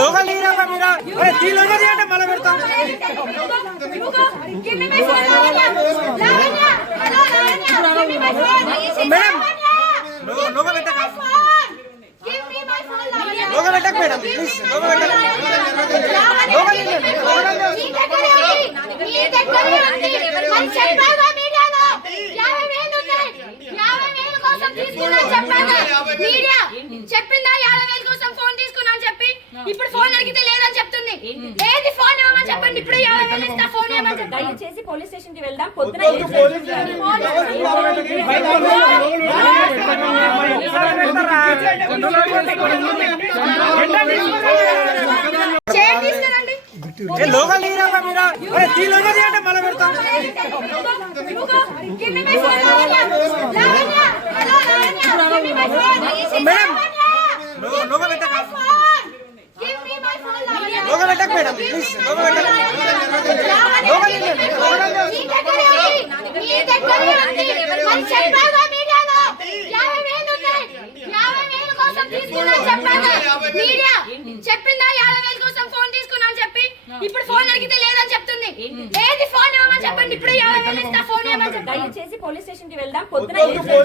Local లీరా మీరా అరే తీ లోగా దియండి మళ్ళా పెడతాం మేడం లోగా పెట్టక లోగా పెట్టక మేడం ప్లీజ్ లోగా పెట్టక లోగా లీయండి చెప్పిందా 50,000 కోసం ఫోన్ తీసుకున్నాను చెప్పి ఇప్పుడు ఫోన్ అడిగితే లేదని చెప్తుంది. ఏది ఫోన్ ఇవ్వమని చెప్పండి, ఇప్పుడు 50,000 ఇస్తా ఫోన్ ఇవ్వమని చెప్పండి. దయచేసి పోలీస్ స్టేషన్ కి వెళ్దాం. పొద్దున లోకల్ లీరా మీరా అరే తీ లోగా దియండి మళ్ళా పెడతాం మేడం లోగా పెట్టక లోగా పెట్టక మేడం ప్లీజ్ లోగా పెట్టక లోగా లీయండి చెప్పిందా 50,000 కోసం ఫోన్ తీసుకున్నాను చెప్పి ఇప్పుడు ఫోన్ అడిగితే లేదని చెప్తుంది. ఏది ఫోన్ ఇవ్వమని చెప్పండి, ఇప్పుడు 50,000 ఇస్తా ఫోన్ ఇవ్వమని చెప్పండి. దయచేసి పోలీస్ స్టేషన్ కి వెళ్దాం. పొద్దున లోకల్